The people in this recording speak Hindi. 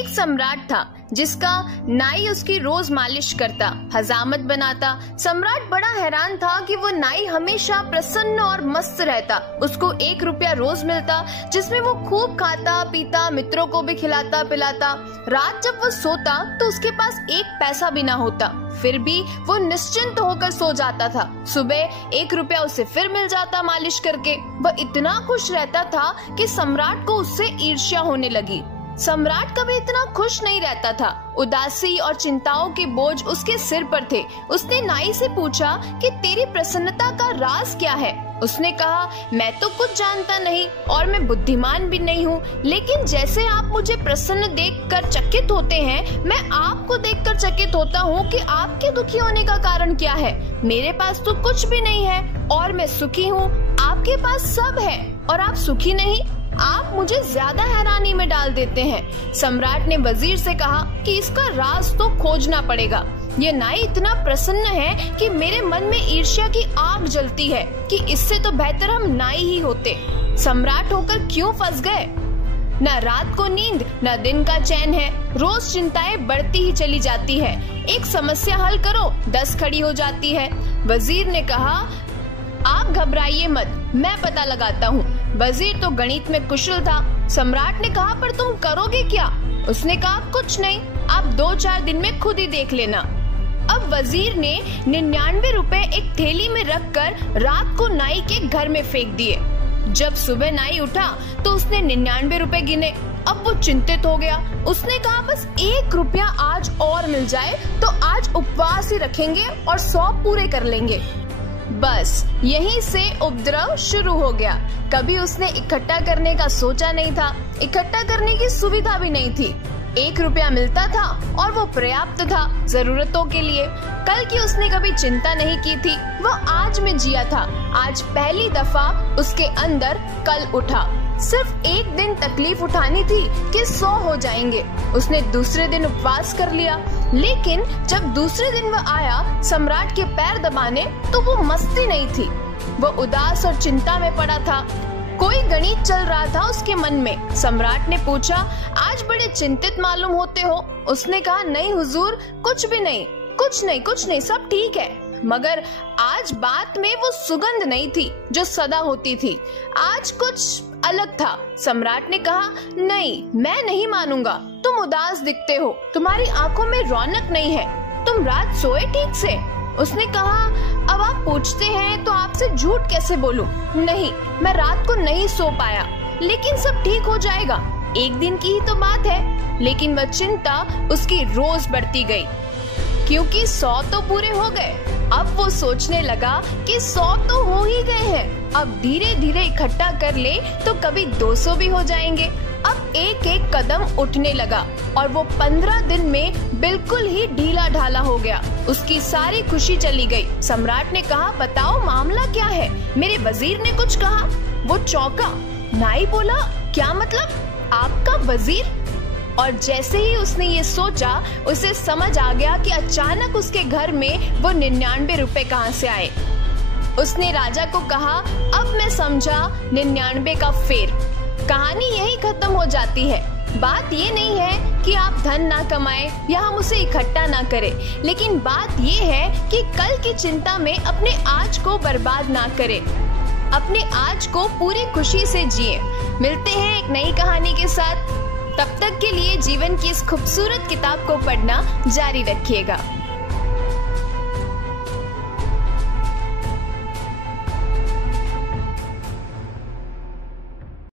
एक सम्राट था जिसका नाई उसकी रोज मालिश करता, हजामत बनाता। सम्राट बड़ा हैरान था कि वो नाई हमेशा प्रसन्न और मस्त रहता। उसको 1 रुपया रोज मिलता जिसमें वो खूब खाता पीता, मित्रों को भी खिलाता पिलाता। रात जब वो सोता तो उसके पास 1 पैसा भी ना होता, फिर भी वो निश्चिंत होकर सो जाता था। सुबह 1 रुपया उसे फिर मिल जाता मालिश करके। वह इतना खुश रहता था कि सम्राट को उससे ईर्ष्या होने लगी। सम्राट कभी इतना खुश नहीं रहता था। उदासी और चिंताओं के बोझ उसके सिर पर थे। उसने नाई से पूछा कि तेरी प्रसन्नता का राज क्या है। उसने कहा, मैं तो कुछ जानता नहीं और मैं बुद्धिमान भी नहीं हूँ, लेकिन जैसे आप मुझे प्रसन्न देखकर चकित होते हैं, मैं आपको देखकर चकित होता हूँ कि आपके दुखी होने का कारण क्या है। मेरे पास तो कुछ भी नहीं है और मैं सुखी हूँ। आपके पास सब है और आप सुखी नहीं। आप मुझे ज्यादा हैरानी में डाल देते हैं। सम्राट ने वजीर से कहा कि इसका राज तो खोजना पड़ेगा। ये नाई इतना प्रसन्न है कि मेरे मन में ईर्ष्या की आग जलती है कि इससे तो बेहतर हम नाई ही होते। सम्राट होकर क्यों फंस गए? न रात को नींद न दिन का चैन है। रोज चिंताएं बढ़ती ही चली जाती है। एक समस्या हल करो 10 खड़ी हो जाती है। वजीर ने कहा, आप घबराइए मत, मैं पता लगाता हूँ। वजीर तो गणित में कुशल था। सम्राट ने कहा, पर तुम करोगे क्या? उसने कहा, कुछ नहीं, आप 2-4 दिन में खुद ही देख लेना। अब वजीर ने 99 रुपए एक थैली में रखकर रात को नाई के घर में फेंक दिए। जब सुबह नाई उठा तो उसने 99 रुपए गिने। अब वो चिंतित हो गया। उसने कहा, बस 1 रुपया आज और मिल जाए तो आज उपवास ही रखेंगे और 100 पूरे कर लेंगे। बस यहीं से उपद्रव शुरू हो गया। कभी उसने इकट्ठा करने का सोचा नहीं था। इकट्ठा करने की सुविधा भी नहीं थी। 1 रुपया मिलता था और वो पर्याप्त था जरूरतों के लिए। कल की उसने कभी चिंता नहीं की थी। वो आज में जिया था। आज पहली दफा उसके अंदर कल उठा। सिर्फ 1 दिन तकलीफ उठानी थी कि 100 हो जाएंगे। उसने दूसरे दिन उपवास कर लिया, लेकिन जब दूसरे दिन वह आया सम्राट के पैर दबाने तो वो मस्ती नहीं थी। वो उदास और चिंता में पड़ा था। कोई गणित चल रहा था उसके मन में। सम्राट ने पूछा, आज बड़े चिंतित मालूम होते हो। उसने कहा, नहीं हुजूर, कुछ भी नहीं, कुछ नहीं, सब ठीक है। मगर आज बात में वो सुगंध नहीं थी जो सदा होती थी। आज कुछ अलग था। सम्राट ने कहा, नहीं, मैं नहीं मानूंगा। तुम उदास दिखते हो, तुम्हारी आंखों में रौनक नहीं है। तुम रात सोए ठीक से? उसने कहा, अब आप पूछते हैं तो आपसे झूठ कैसे बोलूं? नहीं, मैं रात को नहीं सो पाया, लेकिन सब ठीक हो जाएगा। 1 दिन की ही तो बात है। लेकिन वह चिंता उसकी रोज बढ़ती गई, क्योंकि 100 तो पूरे हो गए। अब वो सोचने लगा कि 100 तो हो ही गए हैं। अब धीरे धीरे इकट्ठा कर ले तो कभी 200 भी हो जाएंगे। अब एक एक कदम उठने लगा और वो 15 दिन में बिल्कुल ही ढीला ढाला हो गया। उसकी सारी खुशी चली गई। सम्राट ने कहा, बताओ मामला क्या है? मेरे वजीर ने कुछ कहा। वो चौंका। नाई बोला, क्या मतलब? आपका वजीर? और जैसे ही उसने ये सोचा, उसे समझ आ गया कि अचानक उसके घर में वो 99 रुपए कहाँ से आए। उसने राजा को कहा, अब मैं समझा 99 का फेर। कहानी यही खत्म हो जाती है। बात ये नहीं है कि आप धन ना कमाएं या हम उसे इकट्ठा ना करें, लेकिन बात ये है कि कल की चिंता में अपने आज को बर्बाद ना करें। अपने आज को पूरी खुशी से जिए। मिलते हैं एक नई कहानी के साथ। तब तक के लिए जीवन की इस खूबसूरत किताब को पढ़ना जारी रखिएगा।